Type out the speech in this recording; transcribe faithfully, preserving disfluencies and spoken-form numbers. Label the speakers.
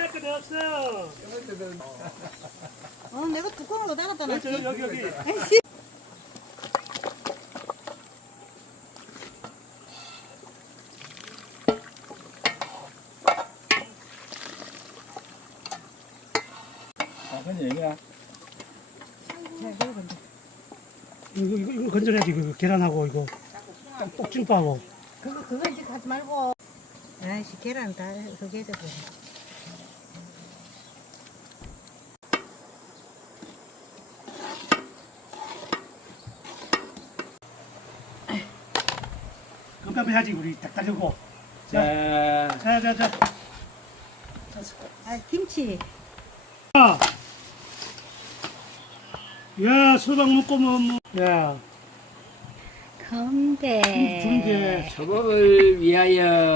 Speaker 1: 거 넣었어.
Speaker 2: 어, 내가 뚜껑으로 닫았다 놨지.
Speaker 1: 여기, 여기, 여기.
Speaker 2: 아이씨.
Speaker 3: 아, 그냥 얘기야.
Speaker 2: 잘 배워, 근데.
Speaker 1: 이거, 이거, 이거 건져내야지. 이거 계란하고, 이거. 꼭진파하고.
Speaker 2: 그거, 그거 이제 가지 말고. 아이씨, 계란 다 흑해져 버려.
Speaker 1: 금방 해야지, 우리 딱 따르고.
Speaker 3: 자,
Speaker 1: 자, 자, 자.
Speaker 2: 아, 김치.
Speaker 1: 아. 야, 수박 먹고 뭐, 뭐. 야,
Speaker 2: 건배.
Speaker 1: 중대.
Speaker 3: 초밥을 위하여.